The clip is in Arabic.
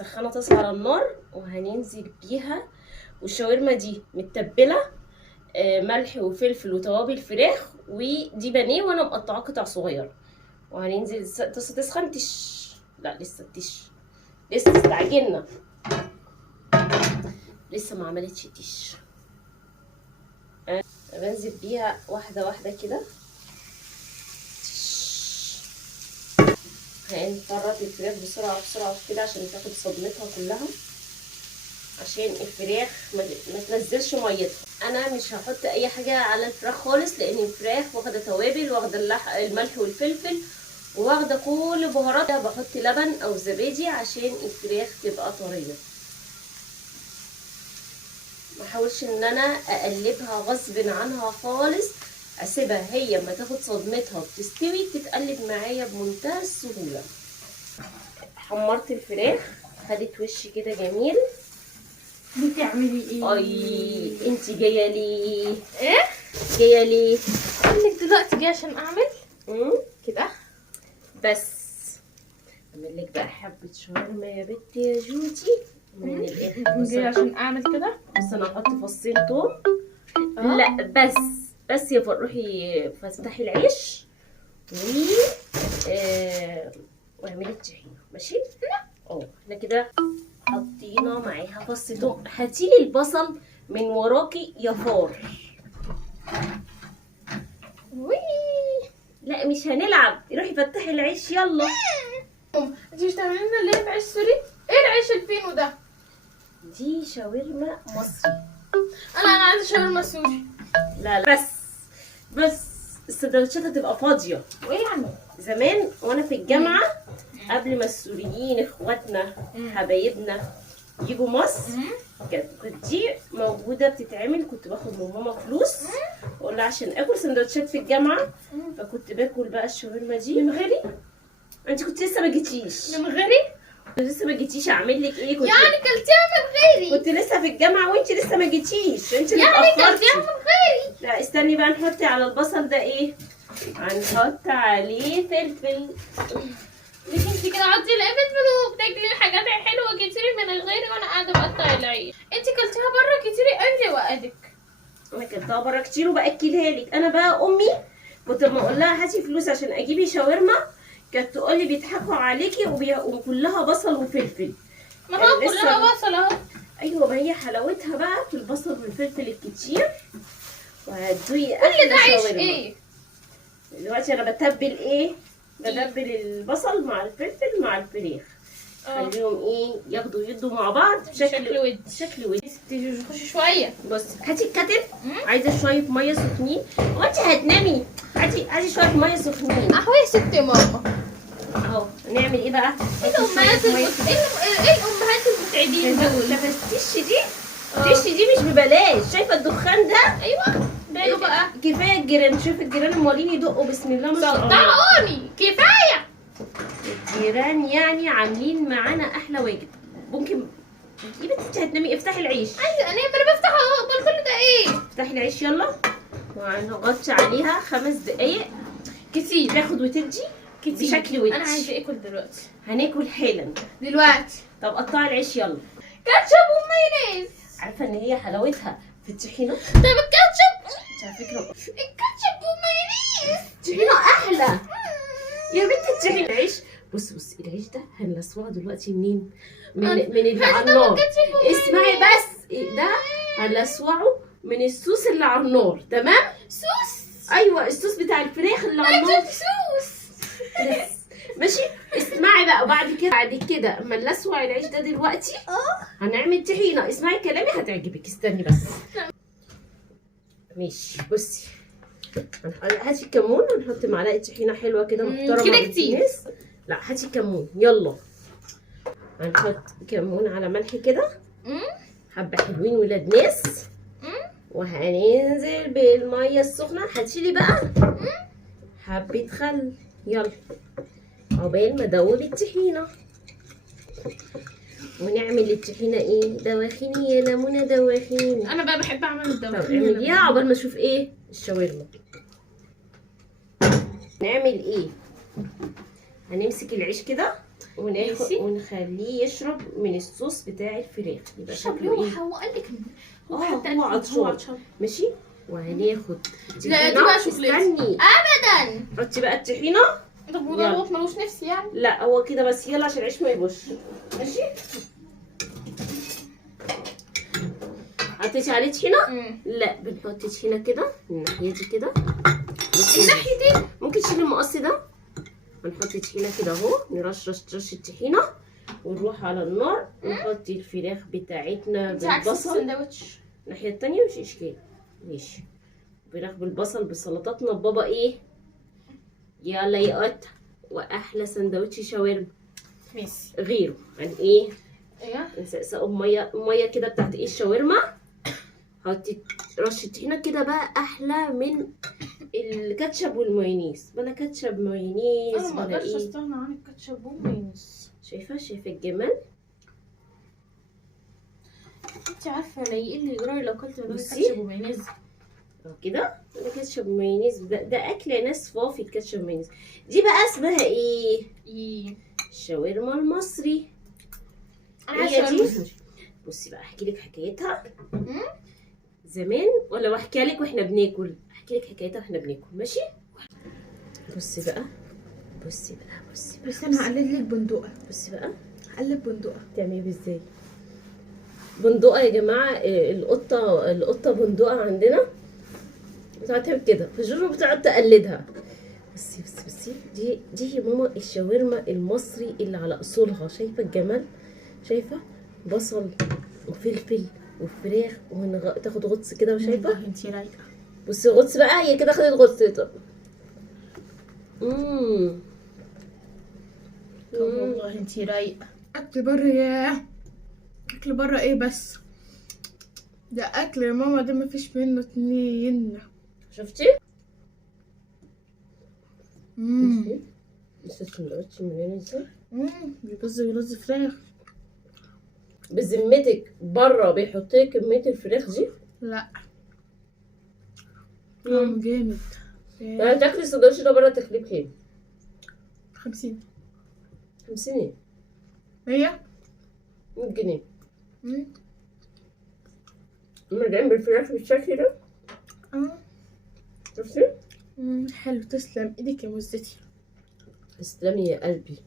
مسخنه طاسه على النار وهننزل بيها. والشاورما دي متبله ملح وفلفل وتوابل فراخ، ودي بانيه وانا مقطعاه قطع صغيره. وهننزل الطاسه تسخن. لا لسه لسه استعجلنا، لسه ما عملتش بنزل بيها واحده واحده كده. هنفرط الفراخ بسرعه بسرعه كده عشان تاخد صدمتها كلها، عشان الفراخ ما تنزلش ميتها. انا مش هحط اي حاجه على الفراخ خالص، لان الفراخ واخده توابل، واخده الملح والفلفل، واخده كل بهاراتها. بحط لبن او زبادي عشان الفراخ تبقى طريه. ما احاولش ان انا اقلبها غصب عنها خالص، اسيبها هي اما تاخد صدمتها وتستوي تتقلب معايا بمنتهى السهوله. حمرت الفراخ خدت وش كده جميل. بتعملي ايه؟ اي انتي جايه ليه؟ ايه؟ جايه ليه؟ انك دلوقتي جايه عشان اعمل كده بس. اعمل لك بقى حبه شاورما يا بنتي يا جودي من الاخر. جايه عشان اعمل كده. بس انا هحط فصين توم. لا بس يا روحي فتحي العيش واعملي الطحينه ماشي. احنا كده حطينا معاها فص توم. هاتيلي البصل من وراكي يا فار. لا مش هنلعب، روحي فتحي العيش يلا. انت مش تعملي لنا اللي هي بعيش سوري؟ ايه العيش الفينو ده؟ دي شاورما مصري. انا عايزه شاورما سوري. لا بس السندوتشات هتبقى فاضيه. وايه يعني؟ زمان وانا في الجامعه قبل ما السوريين اخواتنا حبايبنا يجوا مصر كانت دي موجوده بتتعمل. كنت باخد من ماما فلوس واقول لها عشان اكل سندوتشات في الجامعه، فكنت باكل بقى الشاورما دي. من غيري؟ انت كنت لسه ما جيتيش. من غيري؟ لسه ما جيتيش. اعمل لك ايه؟ كنت يعني كلتيها من غيري؟ كنت لسه في الجامعه وانت لسه ما جيتيش. انت اللي يعني اتاخرتي. كلتيها من غيري؟ لا استني بقى، نحط على البصل ده ايه؟ هنحط عليه فلفل. لكن انت كده عطي لي فلفل وبتاكلي الحاجات الحلوه كتير من غيري وانا قاعده بقطع العيش. انت كلتيها بره كتير قبل وقتك. انا كلتها بره كتير وباكلها لك. انا بقى امي كنت لما اقول لها هاتي فلوس عشان اجيبي شاورما كانت تقول لي بيضحكوا عليكي وكلها بصل وفلفل. ما هو كلها بصل اهو. ايوه، ما هي حلاوتها بقى في البصل والفلفل الكتير. وهتدوقي كل احلى ده عيش شاورما. ايه؟ دلوقتي انا بتبل ايه؟ بتبل البصل مع الفلفل مع الفراخ. خليهم ايه ياخدوا يدوا مع بعض شكل ود. شكل ود. خشي شويه. بصي هاتي الكتل. عايزه شويه ميه سخنين. هو انت هتنامي؟ هاتي شويه ميه سخنين. اهو يا ست ماما. اهو نعمل ايه بقى؟ ايه الامهات المتعبين دول؟ التش دي مش ببلاش. شايفه الدخان ده؟ ايوه ماله بقى؟ كفايه الجيران. شوف الجيران اموالين يدقوا بسم الله ما شاء الله. صدقوني كفايه. الجيران يعني عاملين معانا احلى واجب. ممكن يا بنتي انت هتنامي؟ افتحي العيش. عايزه انام. انا بفتح اهو. كل ده ايه؟ افتحي العيش يلا. وهنغطي عليها 5 دقايق كتير. تاخد وتدي بشكل ودي. انا عايزه اكل دلوقتي. هناكل حالا دلوقتي. طب قطعي العيش يلا. كاتشب ومايونيز. عارفه ان هي حلاوتها في الطحينه. طب الكاتشب على فكره الكاتشب ومايونيز الطحينه احلى يا بنتي. الطحينه العيش. بصي العيش ده هنلسوعه دلوقتي منين؟ من اللي على النار. اسمعي بس ده هنلسوعه من الصوص اللي على النار. تمام؟ صوص. ايوه الصوص بتاع الفراخ اللي على النار. صوص. ماشي. اسمعي بقى. بعد كده اما نلسوع العيش ده دلوقتي هنعمل طحينه. اسمعي كلامي هتعجبك. استني بس. ماشي بصي. هاتي الكمون ونحط معلقه طحينه حلوه كده محترمه كده كتير. لا هاتي الكمون يلا. هنحط كمون على ملح كده حبه حلوين ولاد ناس. وهننزل بالميه السخنه. هاتيلي بقى حبه خل يلا عقبال ما ادوب الطحينه. ونعمل الطحينه ايه؟ دواخيني يا لمونه دواخيني. انا بقى بحب اعمل الدواخين. طب اعمليها عقبال ما اشوف ايه الشاورما. نعمل ايه؟ هنمسك العيش كده وناخد ماشي. ونخليه يشرب من الصوص بتاع الفراخ، يبقى اشرب شكله ليه؟ ايه. هو قال لك هو حتى قال لك عطشان. ماشي. وهناخد لا دي بقى شوكليت. استني ابدا. حطي بقى الطحينه. طب وده دوت ملوش نفس يعني؟ لا هو كده بس، يلا عشان العيش ما يبوش. ماشي. حطيتي عليه طحينه؟ لا بنحط طحينه كده من الناحيه دي كده. الناحيه دي ممكن تشيلي المقص ده. هنحط طحينه كده اهو، نرش الطحينه ونروح على النار نحط الفراخ بتاعتنا انت عكس بالبصل. السندوتش. الناحيه التانية مش اشكال. ماشي. فراخ بالبصل بسلطاتنا بابا ايه. يلا يا قطه. واحلى سندوتش شاورما ماشي. غيره عن ايه. ايوه. نسقسقه بميه كده بتاعت ايه الشاورما. حطي رشه طحينه كده بقى احلى من الكاتشب والمايونيز. بلا كاتشب مايونيز انا ما بلا اقدرش ايه. استغنى عن الكاتشب والمايونيز. شايفه الجمال. انت عارفه انا ايه اللي يجرى لو اكلت من غير بصي. كاتشب ومايونيز؟ كده ده كاتشب مايونيز. ده اكل ناس فافي الكاتشب مايونيز. دي بقى اسمها ايه. ايه؟ الشاورما المصري. انا هي عايزه دي. المصري. بصي بقى احكي لك حكايتها زمان، ولا واحكيها لك واحنا بناكل. احكي لك حكايتها واحنا بناكل. ماشي. بصي بقى. بس انا هقلد لك بندقه. بصي بقى هقلب بندقه. تعملي ازاي. بندقه يا جماعه. القطه بندقه عندنا بتقعد تعمل كده، فجورو بتقعد تقلدها. بصي دي يا ماما الشاورما المصري اللي على اصولها. شايفه الجمال. شايفه بصل وفلفل وفراخ تاخد غطس كده. وشايفه انت رايقه. بصي غطس بقى، هي كده خدت غطس. طب والله انت رايقه. اكل بره ياه. اكل بره ايه بس؟ ده اكل يا ماما، ده مفيش منه اتنين. شفتي. بصي السندوتش مليان ازاي. بيرز فراخ. بذمتك بره بيحط لك كميه الفراخ دي. لا جامد. يعني تاكلي السندوتش ده بره تكليف كام؟ 50. 50 ايه؟ 100 جنيه. مليان بالفراخ بالشكل ده. شفتي. حلو. تسلم ايدك يا مزتي. تسلمي يا قلبي.